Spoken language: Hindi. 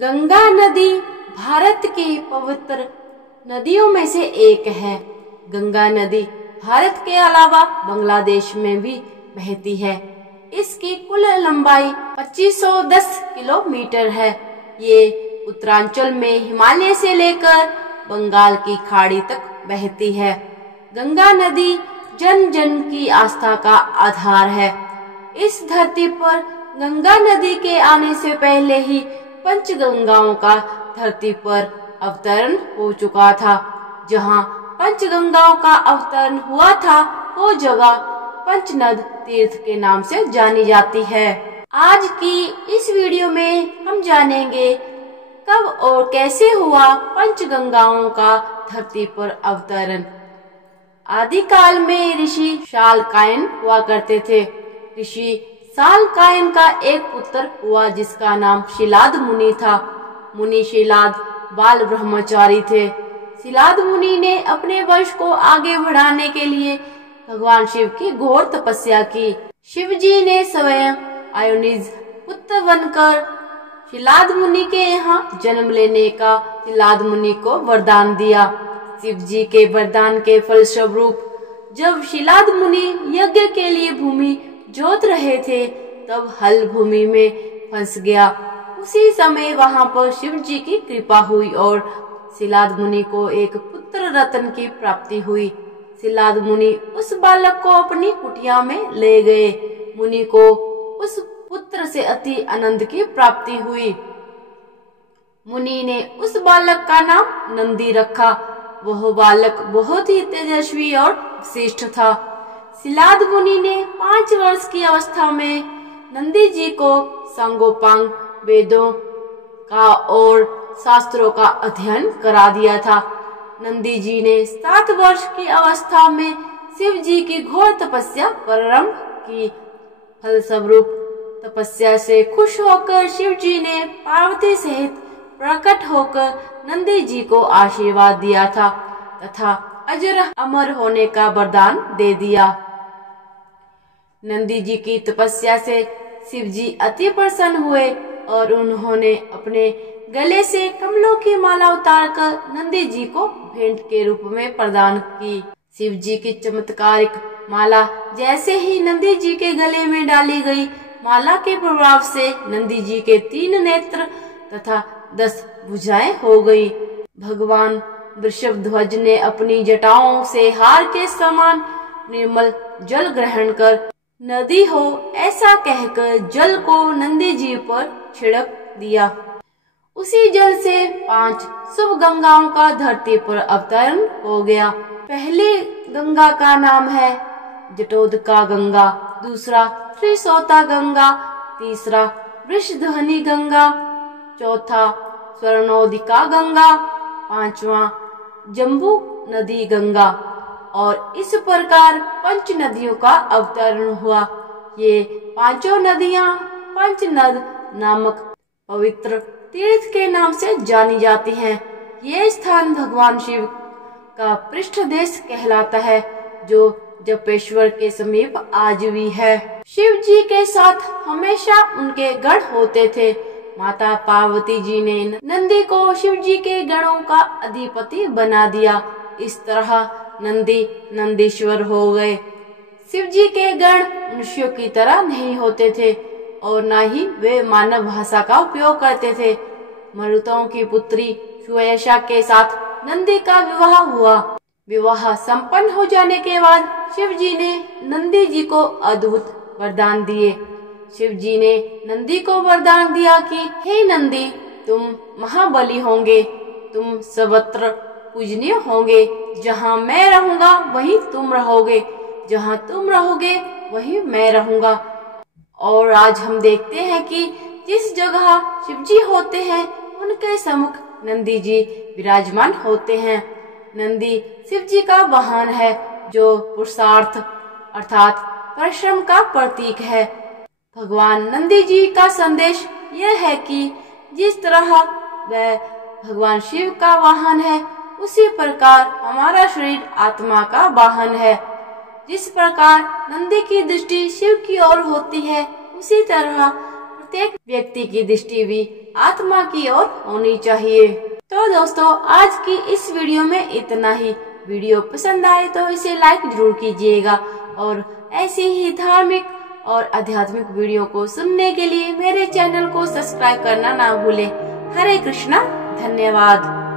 गंगा नदी भारत की पवित्र नदियों में से एक है। गंगा नदी भारत के अलावा बांग्लादेश में भी बहती है। इसकी कुल लंबाई 2510 किलोमीटर है। ये उत्तरांचल में हिमालय से लेकर बंगाल की खाड़ी तक बहती है। गंगा नदी जन जन की आस्था का आधार है। इस धरती पर गंगा नदी के आने से पहले ही पंचगंगाओं का धरती पर अवतरण हो चुका था। जहाँ पंचगंगाओं का अवतरण हुआ था वो जगह पंचनद तीर्थ के नाम से जानी जाती है। आज की इस वीडियो में हम जानेंगे कब और कैसे हुआ पंचगंगाओं का धरती पर अवतरण। आदिकाल में ऋषि शालकायन हुआ करते थे। ऋषि शालकायन का एक पुत्र हुआ जिसका नाम शिलाद मुनि था। मुनि शिलाद बाल ब्रह्मचारी थे। शिलाद मुनि ने अपने वंश को आगे बढ़ाने के लिए भगवान शिव की घोर तपस्या की। शिव जी ने स्वयं आयोनिज पुत्र बनकर शिलाद मुनि के यहाँ जन्म लेने का शिलाद मुनि को वरदान दिया। शिव जी के वरदान के फलस्वरूप जब शिलाद मुनि यज्ञ के लिए भूमि जोत रहे थे तब हल भूमि में फंस गया। उसी समय वहां पर शिव जी की कृपा हुई और शिलाद मुनि को एक पुत्र रत्न की प्राप्ति हुई। शिलाद मुनि उस बालक को अपनी कुटिया में ले गए। मुनि को उस पुत्र से अति आनंद की प्राप्ति हुई। मुनि ने उस बालक का नाम नंदी रखा। वह बालक बहुत ही तेजस्वी और श्रेष्ठ था। शिलाद मुनि ने 5 वर्ष की अवस्था में नंदी जी को सांगोपांग वेदों का और शास्त्रों का अध्ययन करा दिया था। नंदी जी ने 7 वर्ष की अवस्था में शिव जी की घोर तपस्या प्रारंभ की। फलस्वरूप तपस्या से खुश होकर शिव जी ने पार्वती सहित प्रकट होकर नंदी जी को आशीर्वाद दिया था तथा अजर अमर होने का वरदान दे दिया। नंदी जी की तपस्या से शिव जी अति प्रसन्न हुए और उन्होंने अपने गले से कमलों की माला उतारकर नंदी जी को भेंट के रूप में प्रदान की। शिव जी की चमत्कारिक माला जैसे ही नंदी जी के गले में डाली गई, माला के प्रभाव से नंदी जी के 3 नेत्र तथा 10 भुजाएं हो गई। भगवान वृषभध्वज ने अपनी जटाओं से हार के समान निर्मल जल ग्रहण कर नदी हो ऐसा कहकर जल को नंदी जी पर छिड़क दिया। उसी जल से 5 शुभ गंगाओं का धरती पर अवतरण हो गया। पहली गंगा का नाम है जटोदका गंगा, दूसरा त्रिशोता गंगा, तीसरा वृषध्वनि गंगा, चौथा स्वर्णोदिका गंगा, 5वां जम्बू नदी गंगा। और इस प्रकार 5 नदियों का अवतरण हुआ। ये 5 नदियां पंचनद नामक पवित्र तीर्थ के नाम से जानी जाती हैं। ये स्थान भगवान शिव का पृष्ठ देश कहलाता है जो जपेश्वर के समीप आज भी है। शिव जी के साथ हमेशा उनके गण होते थे। माता पार्वती जी ने नंदी को शिव जी के गणों का अधिपति बना दिया। इस तरह नंदी नंदीश्वर हो गए। शिव जी के गण मनुष्यों की तरह नहीं होते थे और न ही वे मानव भाषा का उपयोग करते थे। मरुतों की पुत्री सुयशा के साथ नंदी का विवाह हुआ। विवाह संपन्न हो जाने के बाद शिव जी ने नंदी जी को अद्भुत वरदान दिए। शिव जी ने नंदी को वरदान दिया कि हे नंदी, तुम महाबली होंगे, तुम सर्वत्र पूजनीय होंगे। जहाँ मैं रहूंगा वहीं तुम रहोगे, जहाँ तुम रहोगे वहीं मैं रहूंगा। और आज हम देखते हैं कि जिस जगह शिव जी होते हैं उनके सम्मुख नंदी जी विराजमान होते हैं। नंदी शिव जी का वाहन है जो पुरुषार्थ अर्थात परिश्रम का प्रतीक है। भगवान नंदी जी का संदेश यह है कि जिस तरह वह भगवान शिव का वाहन है उसी प्रकार हमारा शरीर आत्मा का वाहन है। जिस प्रकार नंदी की दृष्टि शिव की ओर होती है उसी तरह प्रत्येक व्यक्ति की दृष्टि भी आत्मा की ओर होनी चाहिए। तो दोस्तों आज की इस वीडियो में इतना ही। वीडियो पसंद आए तो इसे लाइक जरूर कीजिएगा और ऐसी ही धार्मिक और आध्यात्मिक वीडियो को सुनने के लिए मेरे चैनल को सब्सक्राइब करना ना भूलें। हरे कृष्णा, धन्यवाद।